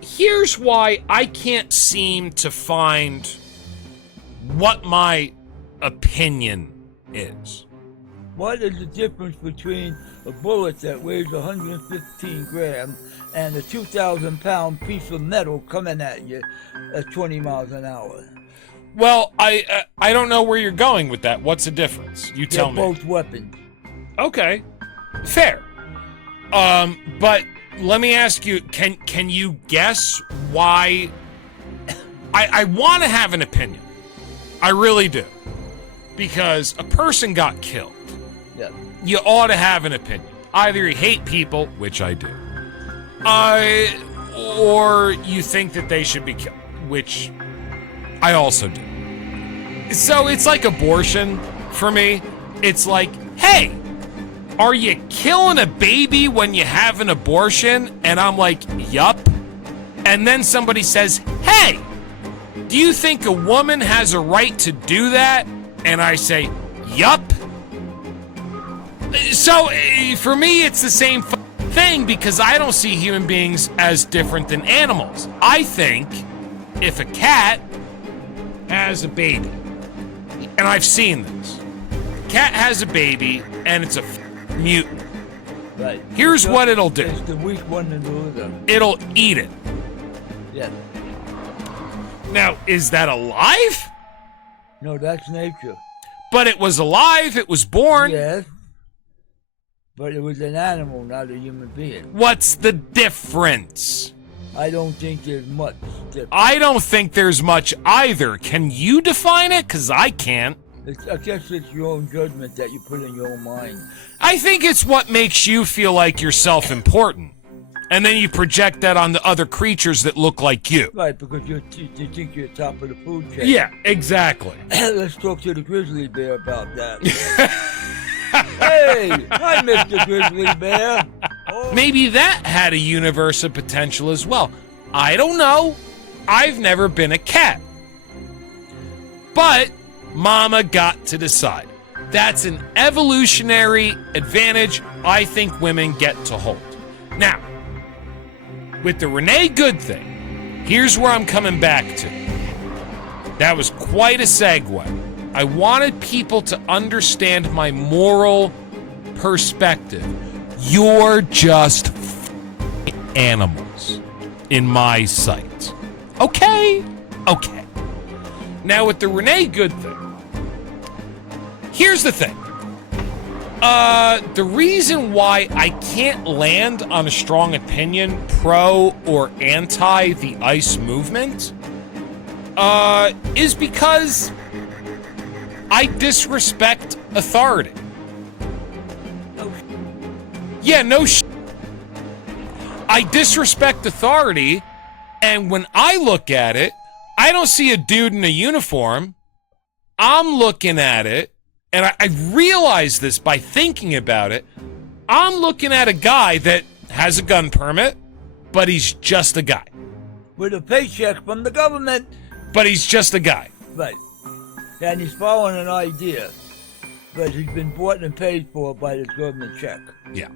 Here's why I can't seem to find what my opinion is. What is the difference between a bullet that weighs 115 grams and a 2,000-pound piece of metal coming at you at 20 miles an hour? Well, I don't know where you're going with that. What's the difference? You tell me. They're both weapons. Okay, fair. But let me ask you: Can you guess why? I want to have an opinion. I really do, because a person got killed. Yeah. You ought to have an opinion. Either you hate people, which I do, or you think that they should be killed, which I also do. So it's like abortion for me. It's like, hey, are you killing a baby when you have an abortion? And I'm like, yup. And then somebody says, hey, do you think a woman has a right to do that? And I say, yup. So for me, it's the same thing, because I don't see human beings as different than animals. I think if a cat has a baby, and I've seen this, a cat has a baby and it's a mutant. Right. Here's what it'll do. It's the weak one to lose them. It'll eat it. Yeah. Now, is that alive? No, that's nature. But it was alive, it was born. Yes. But it was an animal, not a human being. What's the difference? I don't think there's much difference. I don't think there's much either. Can you define it? Because I can't. I guess it's your own judgment that you put in your own mind. I think it's what makes you feel like you're self-important. And then you project that on the other creatures that look like you. Right, because you think you're top of the food chain. Yeah, exactly. Let's talk to the grizzly bear about that. Hey, hi, Mr. Grizzly Bear. Oh. Maybe that had a universe of potential as well. I don't know. I've never been a cat. But Mama got to decide. That's an evolutionary advantage I think women get to hold. Now, with the Renee Good thing, here's where I'm coming back to. That was quite a segue. I wanted people to understand my moral perspective. You're just animals in my sight. Okay? Okay. Now, with the Renee Good thing, here's the thing. The reason why I can't land on a strong opinion pro or anti the ICE movement is because I disrespect authority. Yeah, no sh**. I disrespect authority, and when I look at it, I don't see a dude in a uniform. I'm looking at it, and I realize this by thinking about it. I'm looking at a guy that has a gun permit, but he's just a guy. With a paycheck from the government. But he's just a guy. Right. And he's following an idea, but he's been bought and paid for by this government check. Yeah.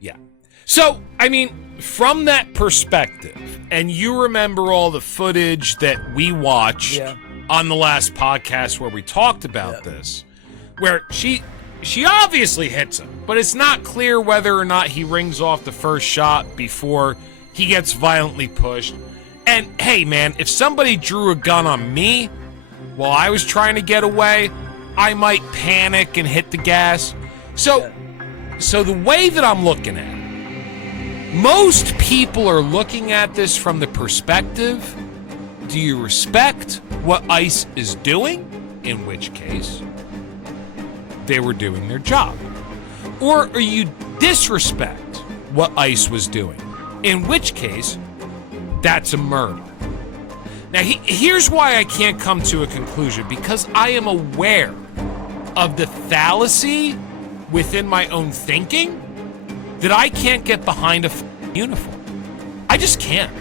Yeah. So, I mean, from that perspective, and you remember all the footage that we watched on the last podcast where we talked about this, where she obviously hits him, but it's not clear whether or not he rings off the first shot before he gets violently pushed. And, hey, man, if somebody drew a gun on me while I was trying to get away, I might panic and hit the gas. So the way that I'm looking at it, most people are looking at this from the perspective, do you respect what ICE is doing? In which case, they were doing their job. Or are you disrespect what ICE was doing? In which case, that's a murder. Now, here's why I can't come to a conclusion, because I am aware of the fallacy within my own thinking that I can't get behind a uniform. I just can't.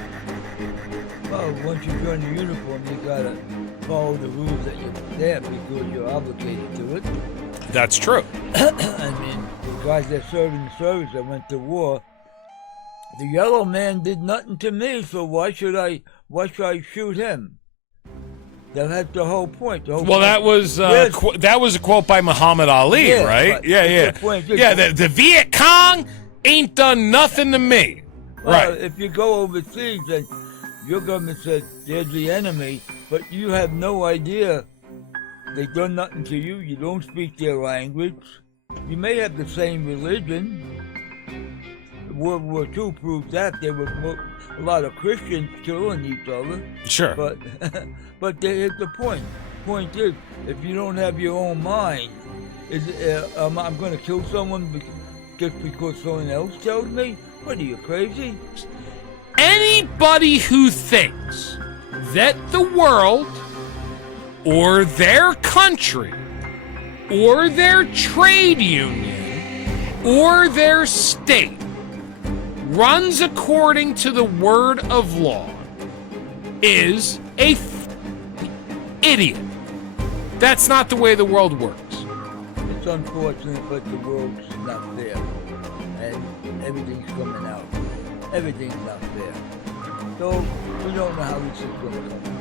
Well, once you join the uniform, you gotta follow the rules that you're there because you're obligated to it. That's true. I mean, the guys that served in the service that went to war, The yellow man did nothing to me, so why should I shoot him? That's the whole point. That was a quote by Muhammad Ali, right? Yeah. The Viet Cong ain't done nothing to me. Well, right. If you go overseas and your government said there's the enemy, but you have no idea they've done nothing to you, you don't speak their language, you may have the same religion. World War II proved that there were a lot of Christians killing each other. Sure. But here's the point. Point is, if you don't have your own mind, I'm going to kill someone just because someone else tells me? What are you, crazy? Anybody who thinks that the world or their country or their trade union or their state runs according to the word of law is a idiot. That's not the way the world works. It's unfortunate, but the world's not fair. And everything's coming out. Everything's not fair. So we don't know how this is going to come out.